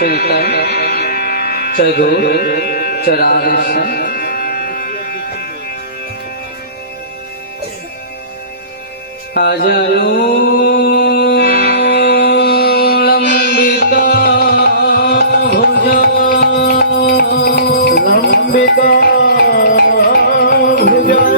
चरित्र जय गुरु जय राधेश्याम। अजलो लंबिता भुजा लंबिता भुजा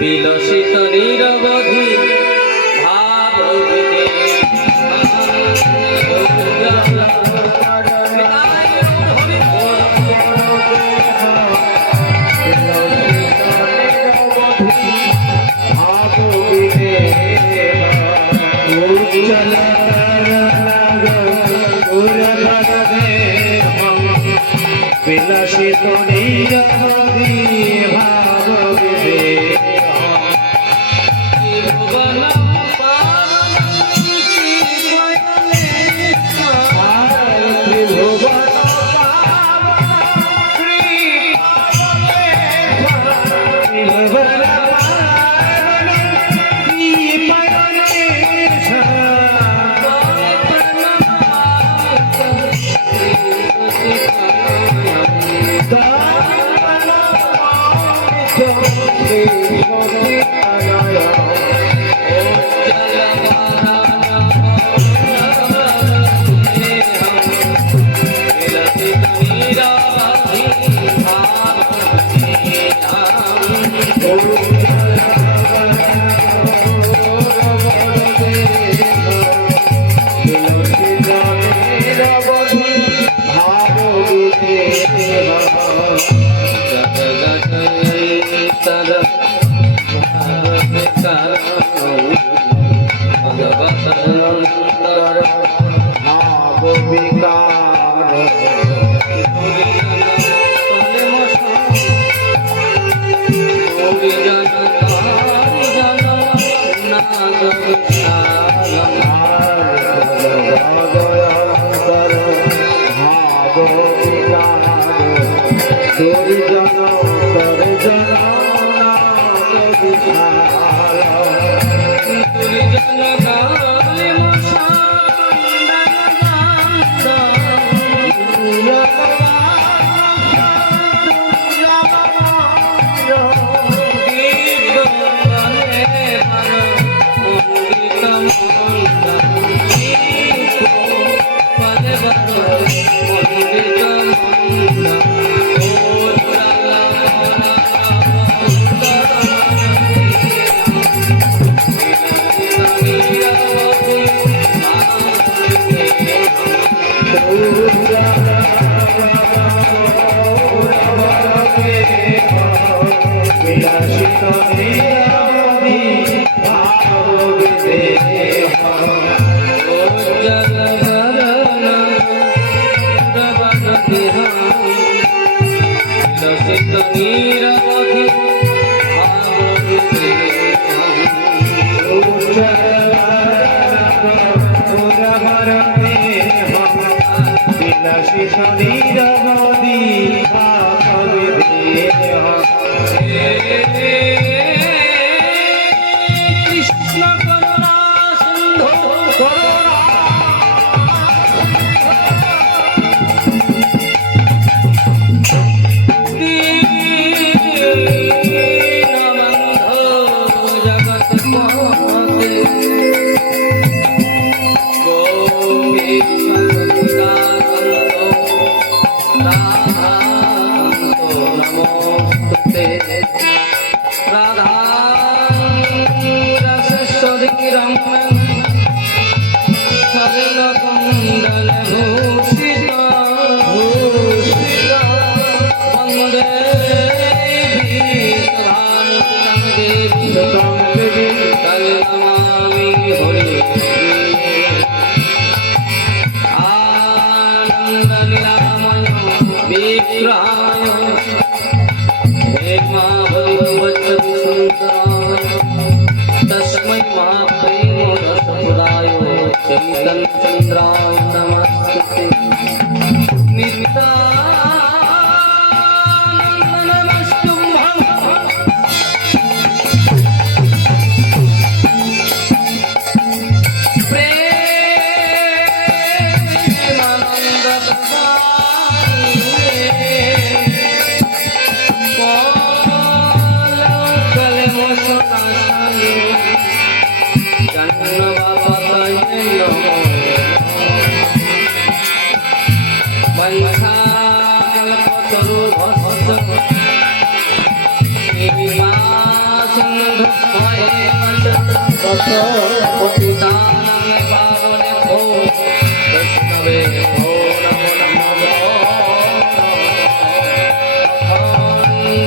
বিলসিত নিরবধি ভাব বিলসিত নিরবধি ভাব Oh, জাগরণে বিলাসী শরীর বদি ভাবে দেহ কৃষ্ণ করুণা সিন্ধু করুণা तस्मै महाप्रेम रसपुराय चंदन चंद्राय नमस्ते नित्यानन्दनमस्तुभ्यं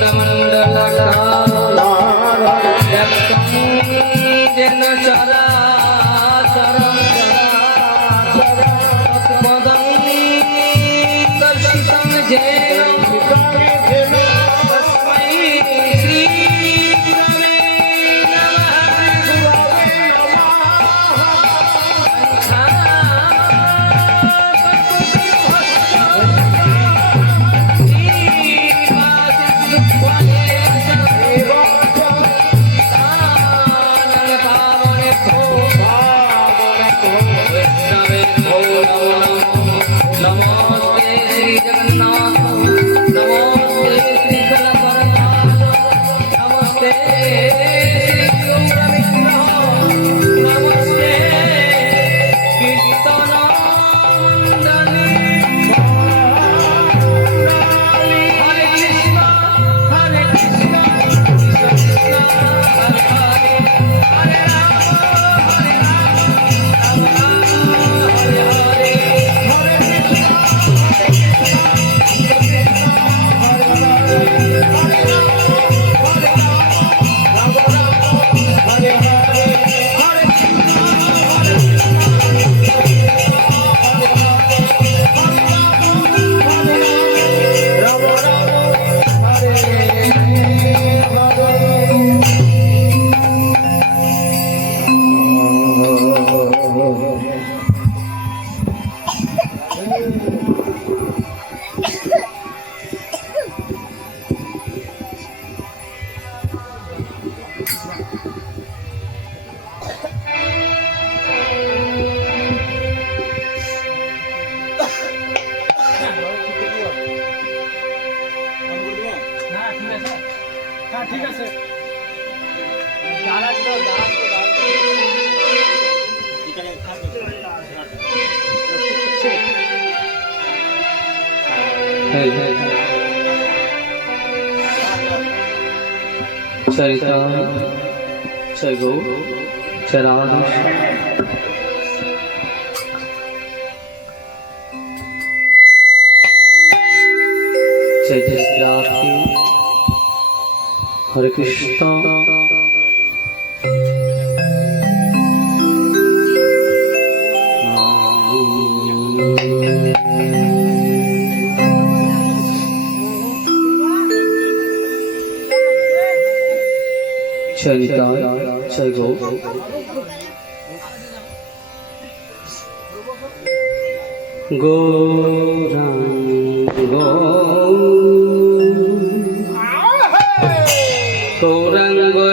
प्रेमानन्द ঠিক আছে चरिता जय गौ जय राधा जय जय श्री हरे कृष्ण चरिता जय गौ গৌরাঙ্গ গৌরাঙ্গ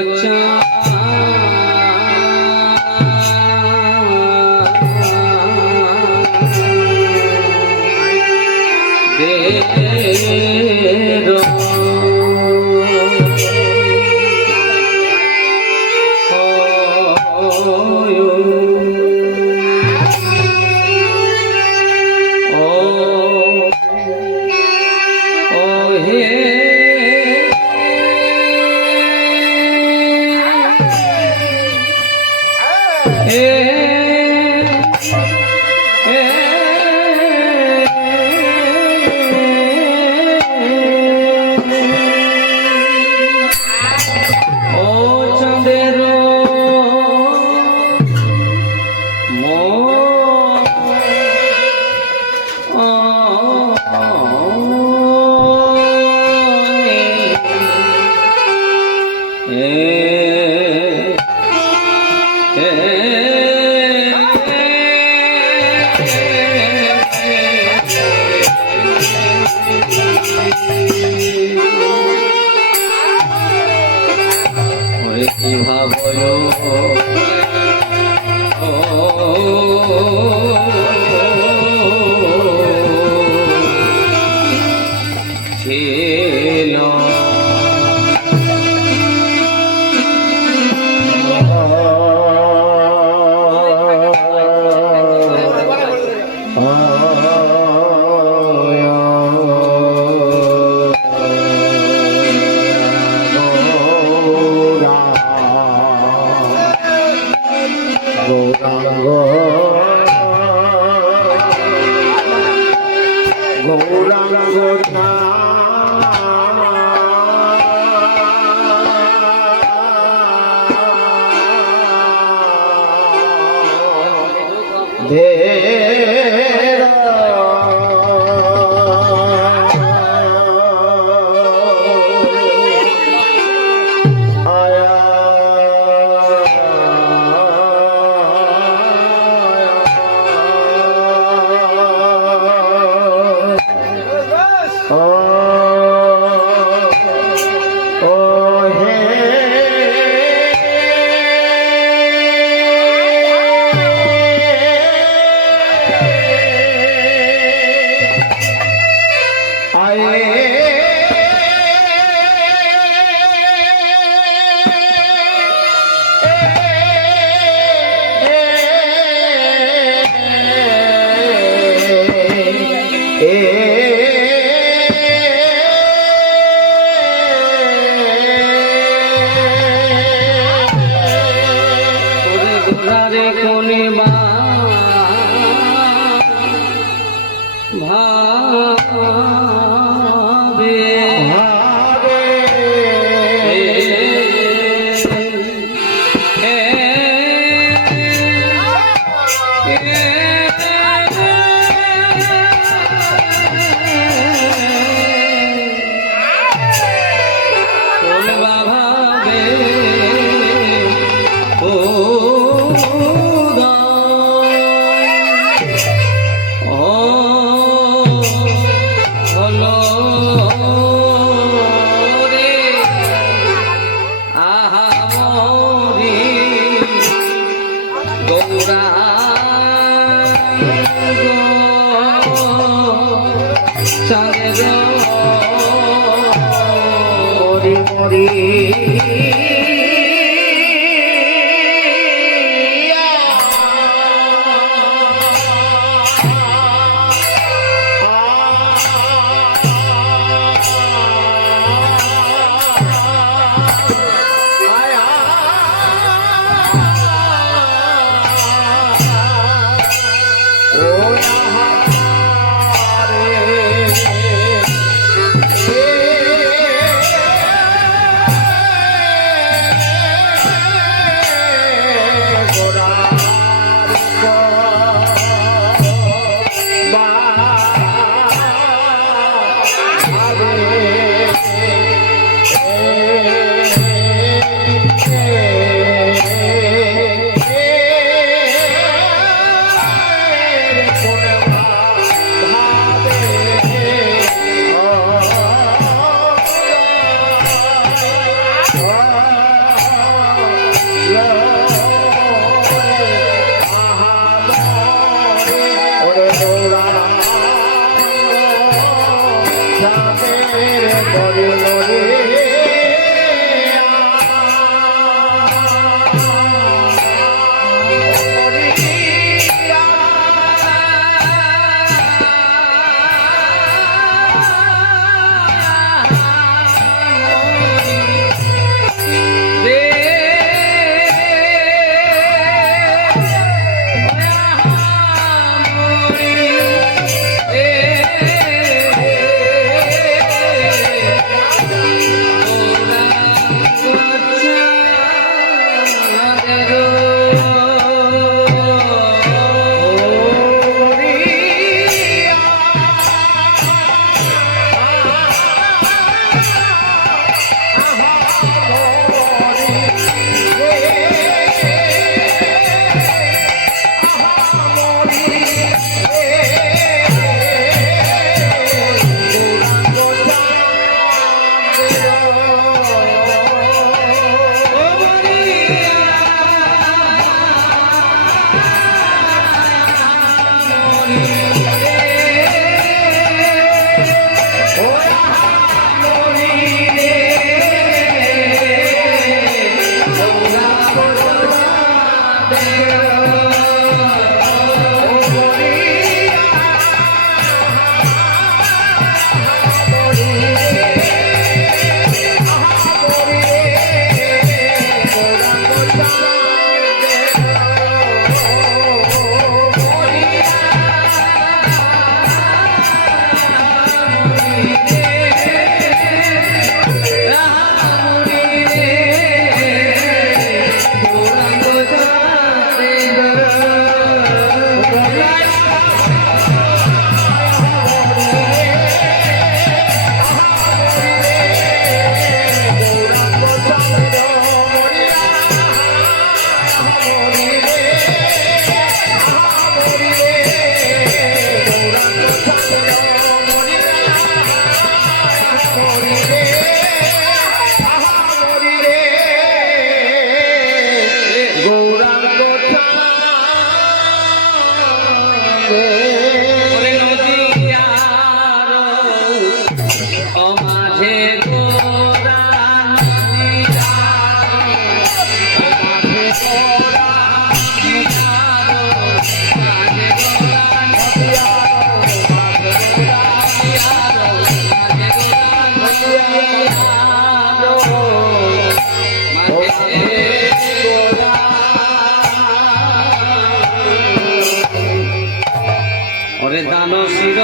দানশির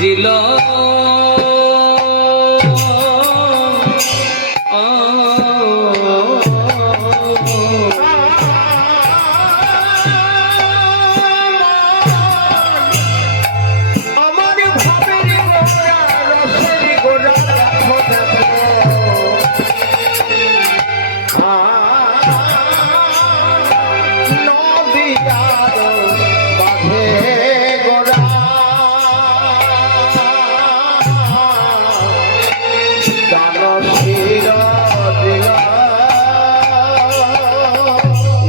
জিল বিলাইবে প্রেম চিন্তামণি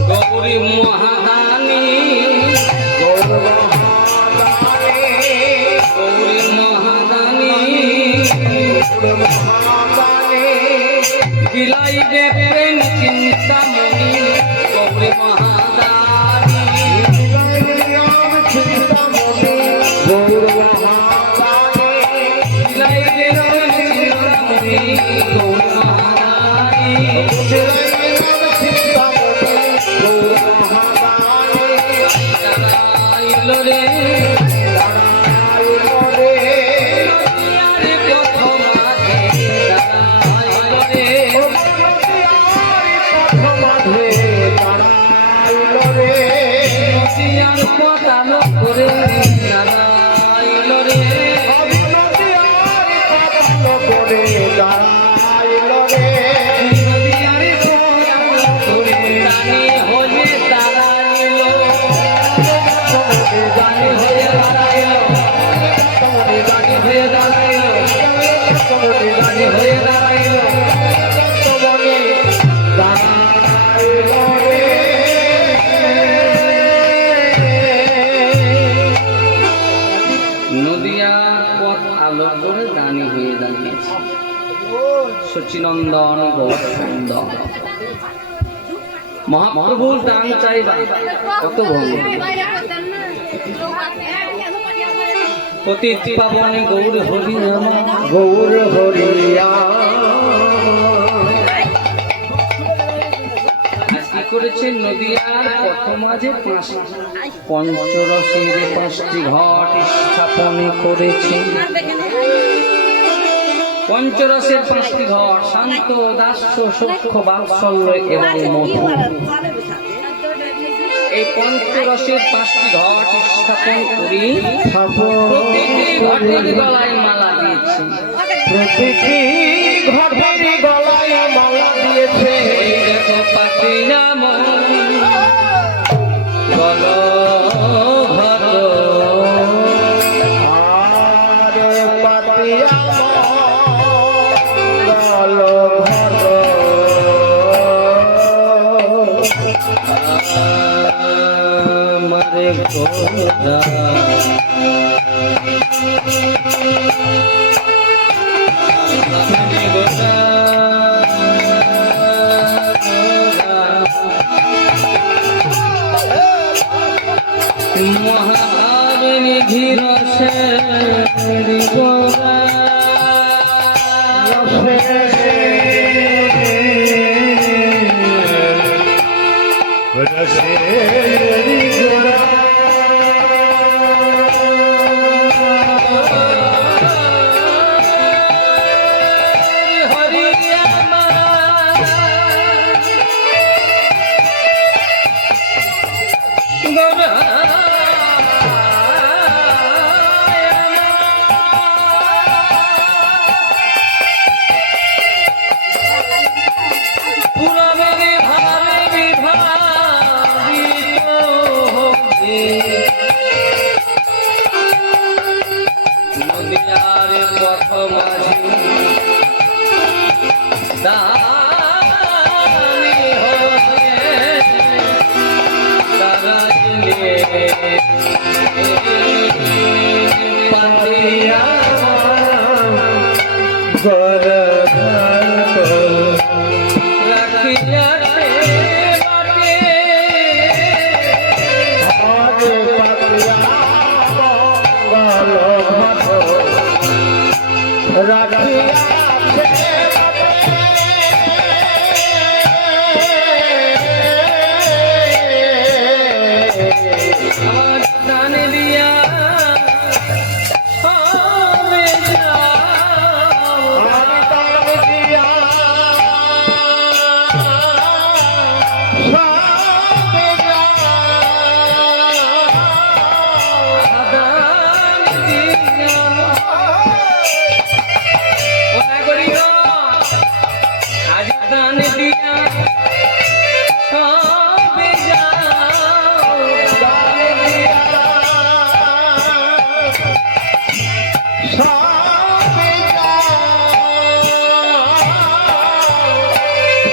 গৌরী মহাদানী বিলাইবে প্রেম চিন্তামণি গৌরী মহাদানী দাঁড়াইল রে পতালো করে দাঁড়াইল রে দাঁড়াইল রে নদিয়ারে পতালো করে রানী হয়ে দাঁড়াইল রানী হয়ে দাঁড়াইল রানী হয়ে দাঁড়াইল রানী হয়ে দাঁড়াইল সচিনন্দন গৌরসুন্দর মহাপ্রভুর দান চাইবা কত ভঙ্গ পতিত পাবনে গৌর হরি গৌর হরিয়া কি করেছে নদিয়ার পথমাঝে পঞ্চরসের 5টি ঘট স্থাপন করেছে পঞ্চরসের 5টি ঘর শান্ত দাস্য সূক্ষ্ম বাৎসল্য এবং মধু এই পঞ্চরসের 5টি ঘট স্থাপন করি প্রতিটি ঘটের গলায় মালা দিয়েছে প্রতিটি ঘটের গলায় মালা দিয়েছে এই দেখো পাতিয়া মন গল ঘট আর পাতিয়া মরে গো গোরা মহাবিধি রসে গোরা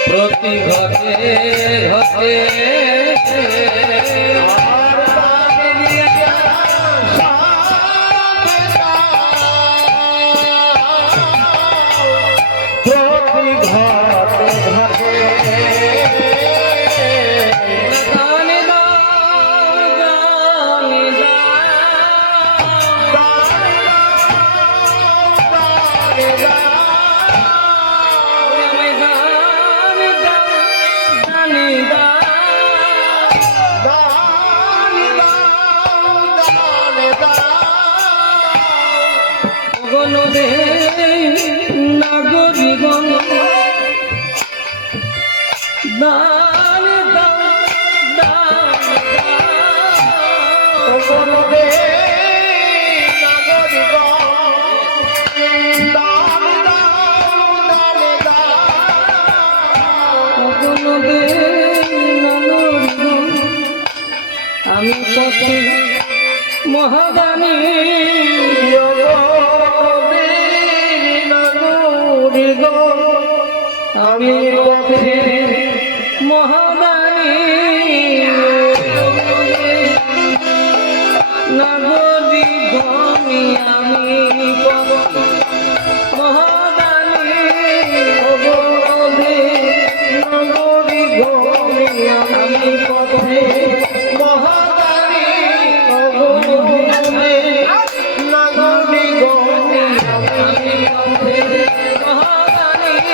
প্রতি ঘটে ঘটে নাগরিগণ দান দান আমি পথে মহাদানী আমি পথে মহাদানী নাগরী ভূমি আমি পথে মহাদানী নাগরী ভূমি আমি পথে মহাদানী নাগরী ভূমি আমি পথে মহাদানী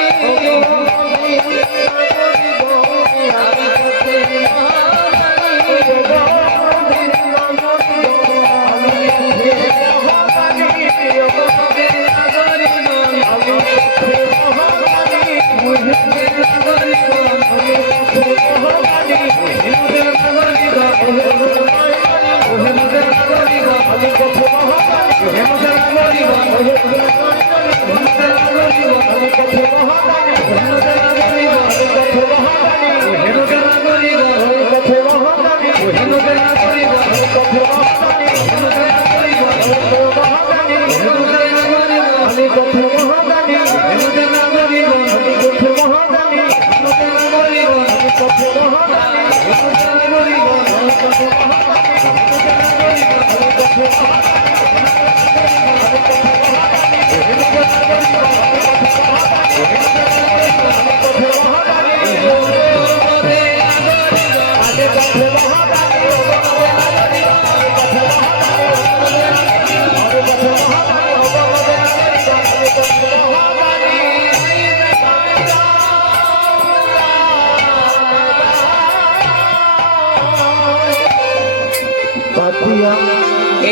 পাতিয়া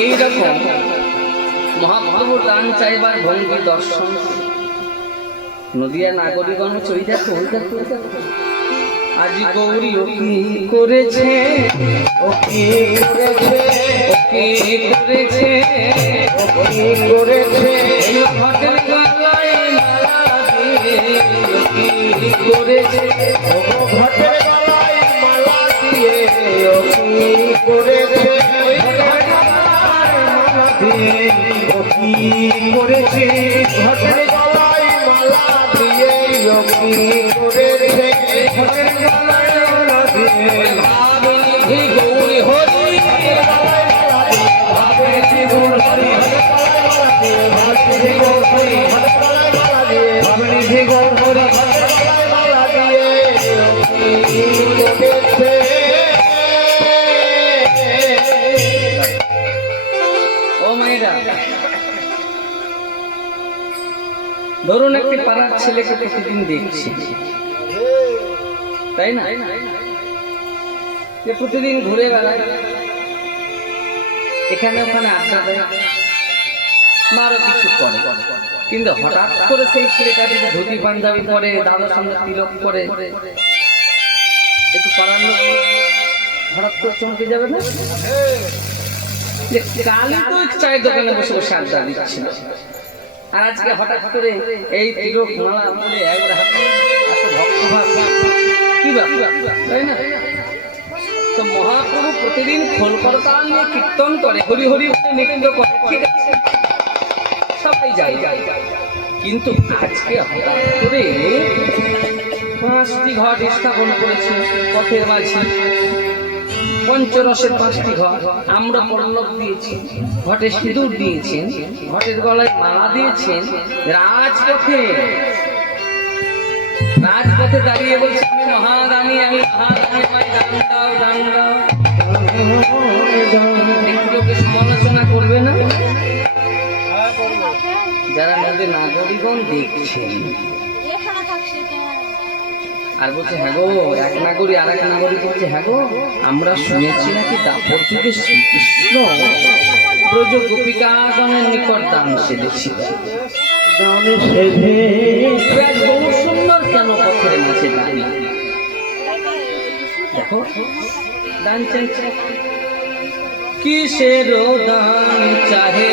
এইরকম মহাপ্রভুর দান চাইবার ভঙ্গি দর্শন নদিয়া নাগরিকগণ চই দেখো ওই দেখো ওই দেখো। আজ গৌরী ও কি করেছে, ও কি করেছে, ও কি করেছে, ও কি করেছে, এই ঘটের গলায় মালা দিয়ে ও কি করেছে, ও ঘটের গলায় মালা দিয়ে ও কি করেছে, ওই ঘটের গলায় মালা দিয়ে ও কি করেছে, ঘটের গলায় মালা দিয়ে ও কি করেছে, ঘটের গলায় মালা দিয়ে ভাবি গৌরী হরি ভাবি গৌর হরি ভাবি গৌর হরি ভাবি গৌর হরি ও মায়েরা, ধরুন একটি পাড়ার ছেলেকে প্রতিদিন দেখছি, তাই না? যে প্রতিদিন ঘুরে বেড়ায়, এখানে ওখানে আড্ডা দেয়, আরো কিছু করে, কিন্তু হঠাৎ করে সেই ছেলেটা যদি ধুতি পাঞ্জাবি পরে, দাদার সঙ্গে তিলক করে, একটু পাড়ার লোক হঠাৎ করে চমকে যাবে না? যে কালই তো চায়ের দোকানে বসে বসে আড্ডা দিচ্ছিল, আর আজকে হঠাৎ করে এই তিলক মালা পরে একবার হাতে এত ভক্তভাব, কি ব্যাপার, তাই না? তো মহাপ্রভু প্রতিদিন খোল করতাল নিয়ে কীর্তন করে, হরি হরি বলে নৃত্য করে, ঠিক আছে, সবাই যায়, কিন্তু আজকে হঠাৎ করে 5টি ঘট স্থাপন করেছে পথের মাঝে, পঞ্চরসের 5টি ঘট, আমরা পল্লব দিয়েছি, ঘটে সিঁদুর দিয়েছেন, ঘটের গলায় মালা দিয়েছেন, রাজপথে দাঁড়িয়ে বলছে আমি মহাদানী, আমি মহাদানী, আমায় দান দাও, দান দাও। এগুলোকে সমালোচনা করবে না যারা নদী নাগরিকগণ দেখছেন, আর বলছে হ্যাঁ গো, এক নাগরী আর এক নাগরিক বলছে হ্যাঁ গো, আমরা শুনেছি নাকি দাপর যুগে শ্রীকৃষ্ণ ব্রজ গোপিকাগণের নিকট দান সেধেছিলেন, বহু সুন্দর কেন পথের মাঝে দাঁড়িয়ে দেখো দান চাইছে, কিসের দান চাহে,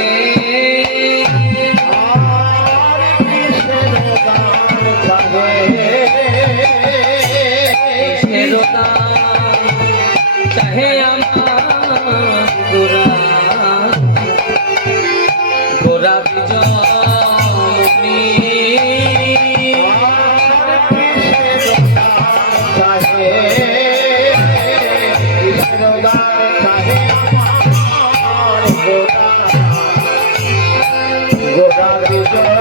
চাহে আমার গোরা গোরা বিজয়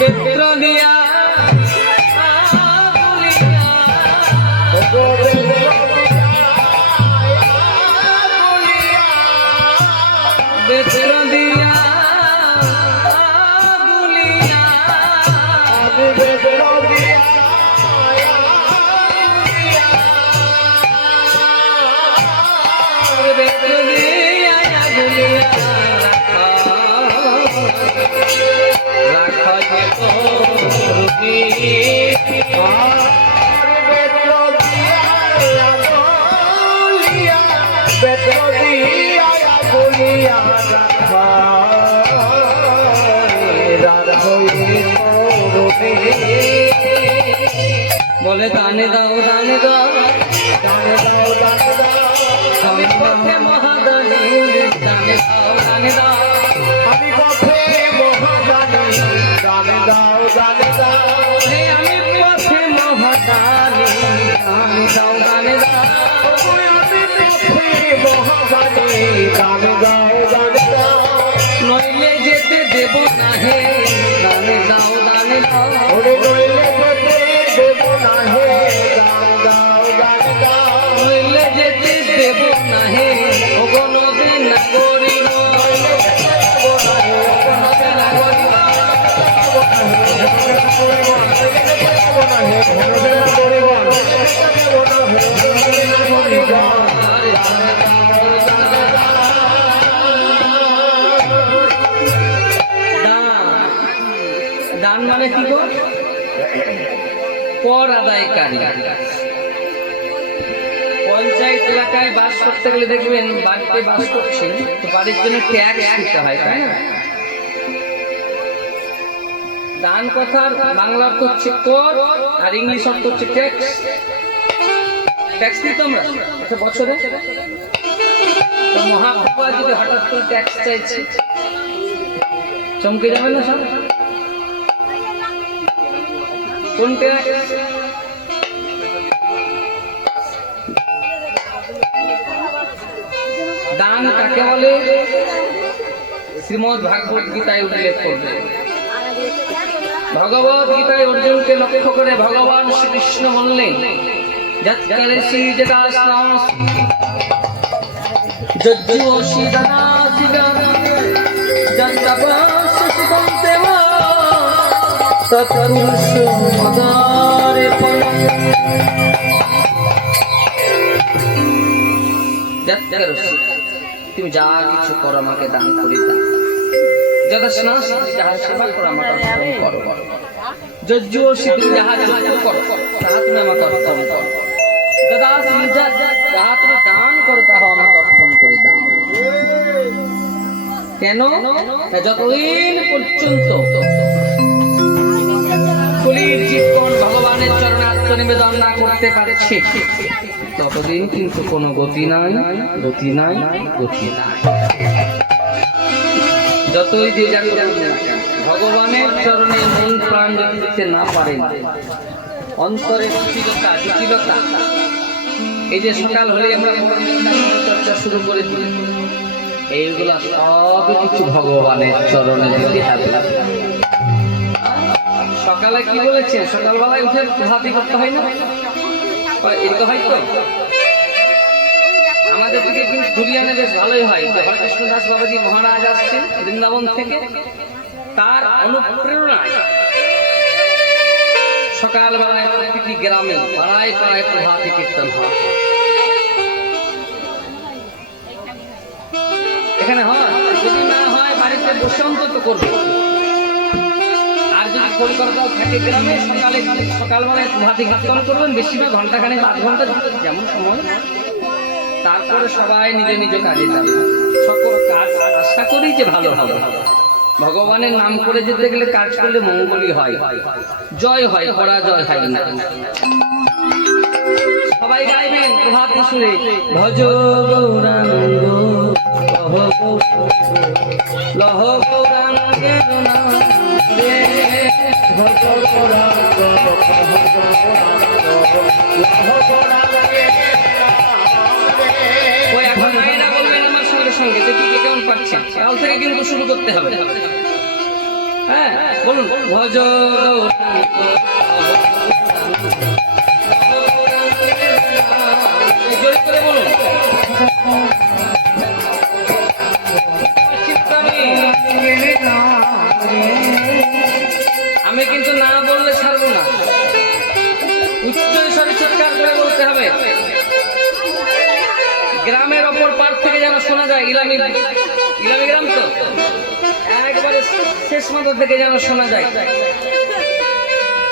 বেত্র দিয়া বেত্র দিয়া গুলিয়া, বেত্র দিয়া বলে দানে দাও, দানে দাও, দানে দাও, দানে দাও, আমি পথে মহাদানী, দানে দাও, দানে দাও, আমি পথে মহাদানী, দানে দাও, দানে দাও, আমি পথে মহাদানী, দানে দাও, দানে দাও, আমি পথে মহাদানী, দানে দাও, দানে দাও, নইলে যেতে দেব না হে, দানে দাও, দানে দাও, নইলে যেতে দেব না হে, দান দাও, দান দাও, নইলে যেতে দেব না হে, ও গণবে নাগরী, নইলে যেতে দেব না হে, ও গণবে নাগরী, নইলে যেতে দেব না হে, কর আদায়কারী। পঞ্চায়েত এলাকায় বাস করতে গেলে দেখবেন বাড়িতে বাস করছেন তো বাড়ির জন্য ট্যাক্স দিতে হয়, তাই না? দান কথার বাংলা অর্থ হচ্ছে কর আর ইংলিশ অর্থ হচ্ছে ট্যাক্স। ট্যাক্স দিই তোমরা একটা বছরে। তো মহাপ্রভু যদি হঠাৎ করে ট্যাক্স চাইছে চমকে যাবেন না সব? কোন ট্যাক্স? দান কাকে বলে শ্রীমদ্ ভাগবত গীতায় উল্লেখ করবে। ভগবত গীতায় অর্জুনকে লক্ষ্য করে ভগবান শ্রীকৃষ্ণ বললেন, যৎকলেশি যদাস্নাস যজ্জুষি দানাসিগা যত্তপস্যসি কৌন্তেয়া তৎপুরুষো মদারে ফলম। যৎকলেশি তুমি যা কিছু করো আমাকে দান করে দাও। যদাস্নাস যাহা সেবা করো আমাকে অর্পণ করো। যজ্জুষি তুমি যাহা যজ্ঞ করো তাহা তুমি আমাকে অর্পণ করো। যদাসি যাহা তুমি দান করো তাহা আমাকে অর্পণ করে দাও। কেন? যতদিন পর্যন্ত কলির জীবন ভগবানের চরণে আত্মনিবেদন না করতে পারছে ততদিন কিন্তু কোনো গতি নাই, গতি নাই, গতি নাই। যতই যে ভগবানের চরণে মন প্রাণ দিতে না পারেন, অন্তরের জটিলতা, এই যে সকাল হলে আমরা চর্চা শুরু করে দিই, এইগুলা সব কিছু ভগবানের চরণে দিতে হবে। সকালে কি বলেছেন? সকালবেলায় উঠে ভাতি করতে হয় না? এই তো হয় তো। আমাদের দিকে কিন্তু দুরিয়ানে বেশ ভালোই হয়। হরেকৃষ্ণ দাস বাবাজি মহারাজ আসছেন বৃন্দাবন থেকে, তার অনুপ্রেরণায় সকালবেলায় প্রতিটি গ্রামে পাড়ায় পাড়ায় প্রভাতী কীর্তন হয়। এখানে হয়, যদি না হয় বাড়িতে বসে অন্তত করবে। আর যদি কলকাতাও থাকে গ্রামে সকালবেলায় প্রভাতী কীর্তন করবেন, বেশিরভাগ ঘন্টাখানে 8 ঘন্টা যেমন সময়। তারপরে সবাই নিজে নিজ কাজে যাবে। সকল কাজ আশা করি যে ভালো হবে। ভগবানের নাম করে যেতে গেলে কাজ করলে মঙ্গলই হয়, জয় হয়, পরাজয় হয় না। সবাই গাইবেন প্রভাত সুরে, ভজ গৌরাঙ্গ লহ গৌরাঙ্গের নাম রে, ভজ গৌরাঙ্গ ওই এখন আয়না বলবেন আমার সঙ্গে সঙ্গে, দেখি কে কেমন পাচ্ছেন। কাল থেকে কিন্তু শুরু করতে হবে। হ্যাঁ বলুন, ভজ জোরে করে বলুন। আমি কিন্তু না বললে ছাড়বো না, উচ্চ স্বরে চিৎকার করে বলতে হবে। গ্রামের অপর পার থেকে যেন শোনা যায়, ইলামি গ্রাম তো, একবারে শেষ মাথা থেকে যেন শোনা যায়।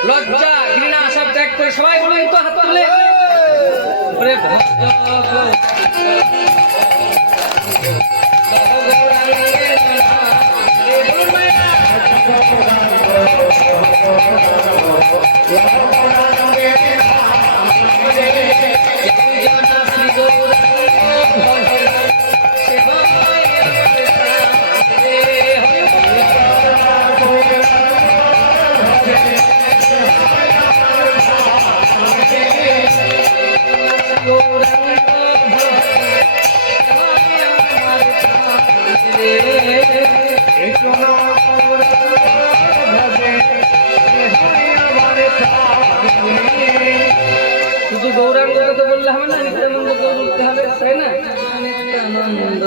লজ্জা ঘৃণা সব ত্যাগ করে সবাই বলুন তো হাত তুলে, শুধু গৌরাঙ্গ কথা বললে হবে না, নিত্যানন্দ বলতে হবে, তাই না? নিত্যানন্দ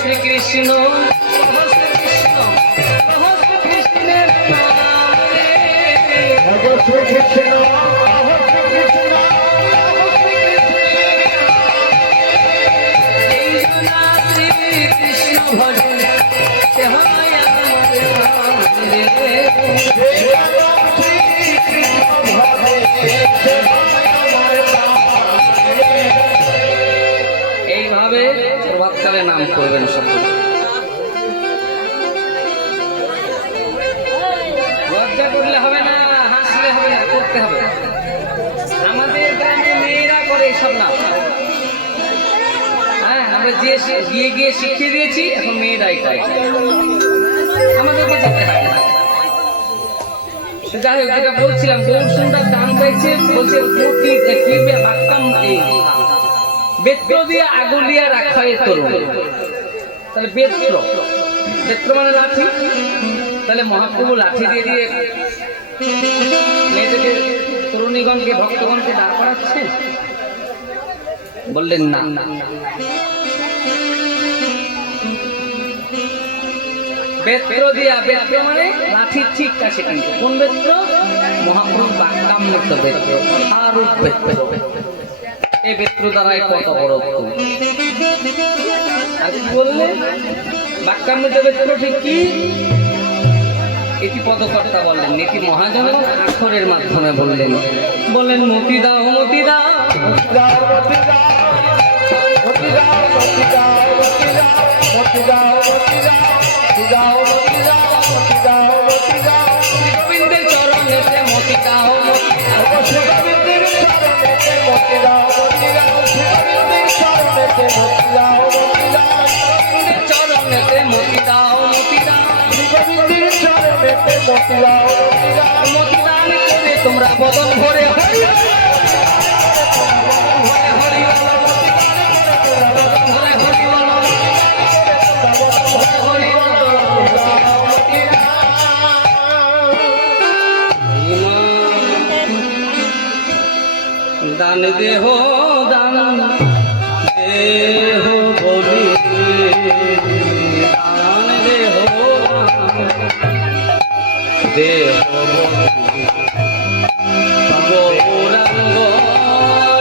শ্রীকৃষ্ণ ভজে কেহ নাই আমার নাম রে। এইভাবে প্রভাতকালে নাম করবেন সকলে। লজ্জা করলে হবে না, হাসলে হবে না, করতে হবে। আমাদের গ্রামে মেয়েরা করে এসব নাম। হ্যাঁ, আমরা যে গিয়ে গিয়ে শিখিয়ে দিয়েছি, এখন মেয়েরাই করে। আমাদেরকে যেতে হয় না। যাই হোক, যেটা বলছিলাম, গৌর সুন্দর দান চাইছে, বলছে মূর্তি কি বাক্কাম বেত্র দিয়ে আগুলিয়া রাখা এ তরুণ। তাহলে বেত্র, বেত্র মানে লাঠি। তাহলে মহাপ্রভু লাঠি দিয়ে দিয়ে মেয়েদেরকে, তরুণীগণকে, ভক্তগণকে দাঁড় করাচ্ছে? বললেন না। বেত্র দিয়া, বেত্র মানে লাঠি, ঠিক আছে, কিন্তু কোন বেত্র? মহাপ্রভু বাক্যামৃত বেত্র, আরূপ বেত্র। এই বেত্র দ্বারাই কত বড় উত্তম। আর কি বললে? বাক্যামৃত বেত্র ঠিক কি? এটি পদকর্তা বললেন, নীতি মহাজন আক্ষরের মাধ্যমে বললেন। বললেন মতি দাও, মতি দাও, গোবিন্দের চরণেতে মতি দাও, গোবিন্দের চরণেতে মতি দাও, মতিদান করে তোমরা বদন ভরে হরি দান দেহ, দান দেহ বলি, দান দেহ, দেহ গৌরাঙ্গ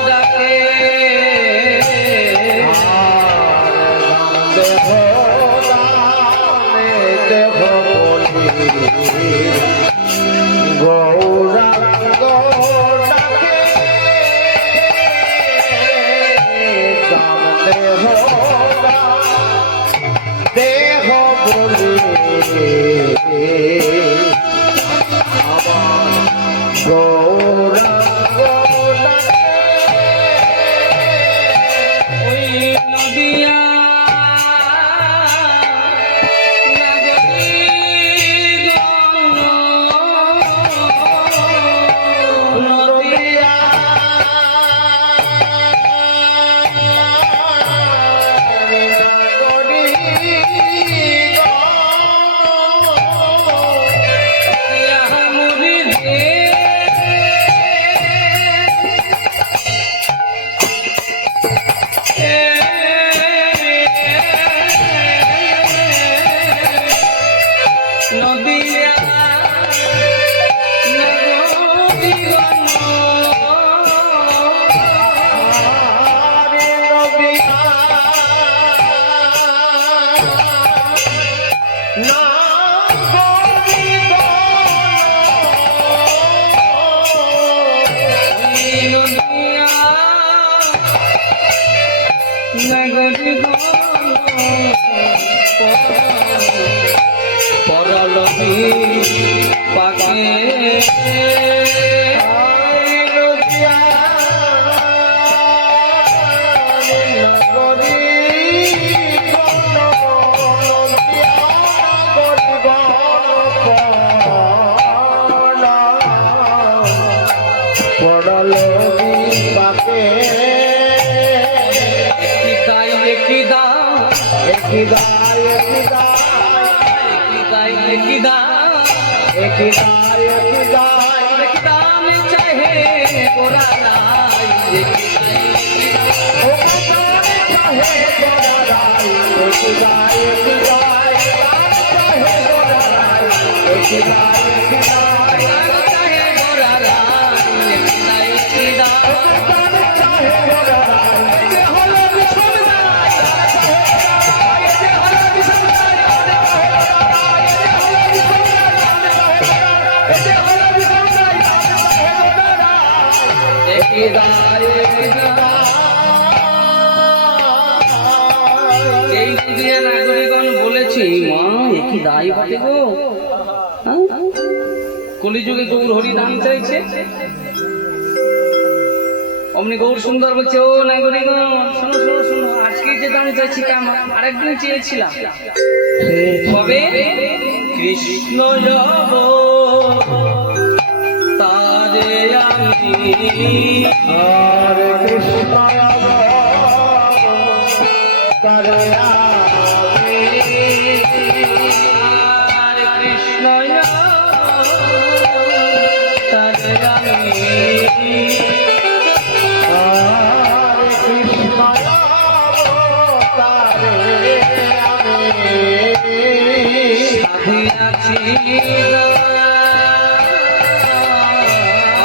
ডাকে, দেহ দেহ বলি, গৌরাঙ্গ ডাকে, দেহ দেহ বলি আমার গৌরাঙ্গ ডাকে। ওই নদিয়া পরলভী পাকে चाहे गोरा राय चाहे এই দুনিয়ার নাগরিকগণ বলেছি মা এ কি দায় বটে গো, হ্যাঁ? কলিযুগে গৌর হরি নাম চাইছে, অমনি গৌর সুন্দর বলছে ও নাগরিকগণ শোনো শোনো শোনো, আজকে যে দান চাইছি তা আরেকদিন চেয়েছিলাম, তবে কৃষ্ণ যাব তারে আমি হরে কৃষ্ণ তারে আমি হরে কৃষ্ণ তারে আমি হরে কৃষ্ণ তারে আমি সাধিয়াছি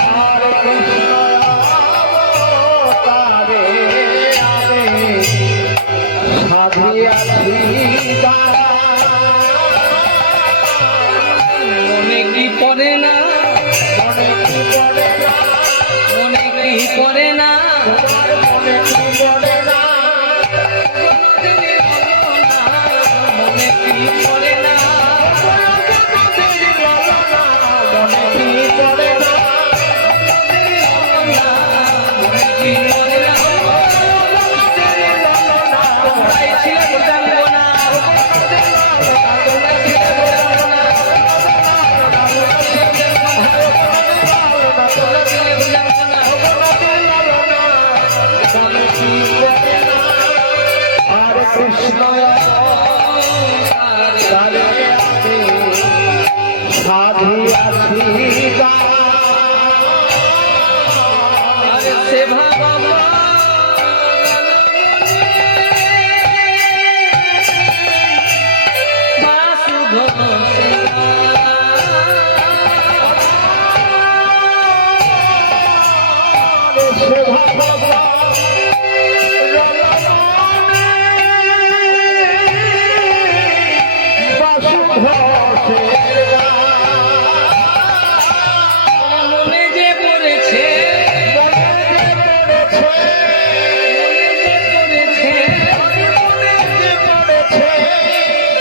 হরে কৃষ্ণ তারে আমি সাধিয়াছি মনে কি পড়ে না, মনে কি পড়ে না মনে কি পড়ে না, মনে কি পড়ে না মনে কি পড়ে না, মনে কি পড়ে না মনে কি পড়ে না, তোমরাই ছিলে বোঝাবো না, তোমরাই ছিলে বোঝাবো না, তোমরা ছিলে বোঝাবো না, হরে কৃষ্ণ তারে আমি সাধিয়াছি আরে সে ভাবা মনে যে পড়েছে,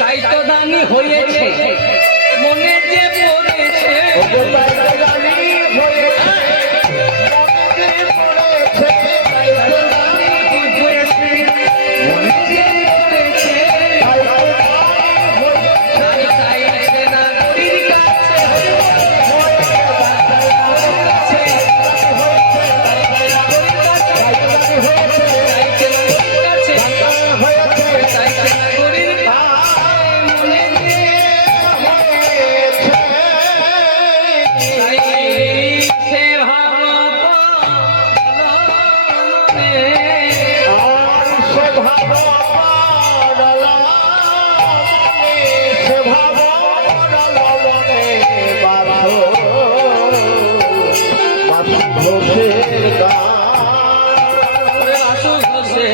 তাই তো দানি হয়েছে, মনে যে পড়েছে, মনে যে পড়েছে, তাই চাইছে না গরির কাছে, চাইছে না গরির কাছে, চাইছে না গরির কাছে, মনে যে চাইছে ভাবা আসু ঘষে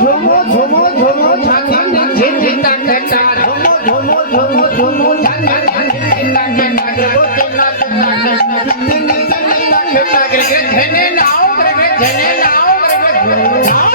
ঝুমো ঝুমো ঝুমো ঝাঁকি ঝিন ঝিন টাক টাক টাক ঝুমো ঝুমো ঝুমো ঝুমো ঝাঁকি ঝিন ঝিন টাক টাক টাক রেগো তিন টাক টাক টাক তিন তিন টাক টাক টাক রে ঝেনে নাও রে ঝেনে নাও রে নাও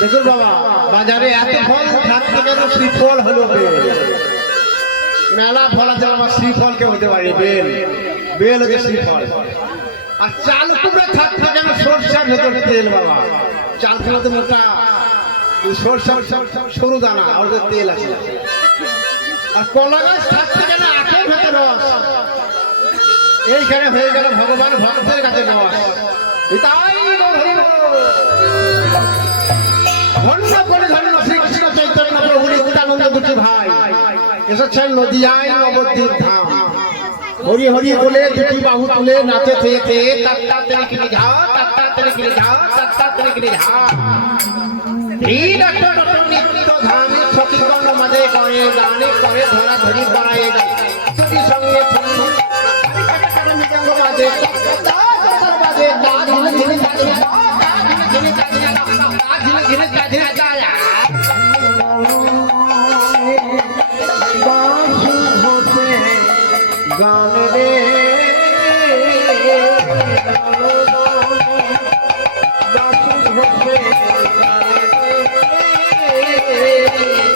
দেখুন বাবা বাজারে এত ফল থাকতে কেন শ্রীফল হলো বেল মেলা ফল আছে বাবা শ্রীফলকে বলতে পারি বেল বেল হচ্ছে শ্রীফল আর চাল কুমড়া থাকতে কেন সরষার ভেতর তেল বাবা চাল কুমড়াতে মোটা সরষার সরু দানা আর ওদের তেল আছে আর কলা গাছ থাকতে কেন আখের ভেতর রস এইখানে হয়ে গেল ভগবান ভক্তের কাছে বস তাই ধন্য করে ধন্য শ্রীকৃষ্ণ চৈতন্য প্রভু নিত্যানন্দ দুটি ভাই এসেছেন নদিয়ায় নবদ্বীপ ধাম হরি হরি বলে দুটি বাহু তুলে নাচে থেয়ে থেয়ে তাত্তা তেলে কিনে ঝা তাত্তা তেলে কিনে ঝা তাত্তা তেলে কিনে ঝা এই ডক্টর নিত্য ধামে সতীগণ মাঝে করে গানে করে ধরা ধরি বাড়ায় যায় ছুটি সঙ্গে বাজে বাজে গান রে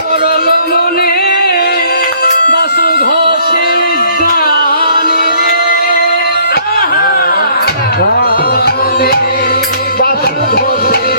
করল মনে বাসু ঘোষের গান রে বাসু ঘোষে বাসু ঘোষে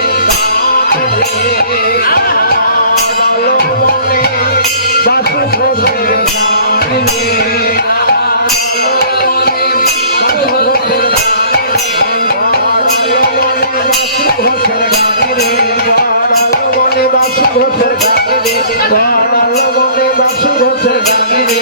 ঘোষের গানে রে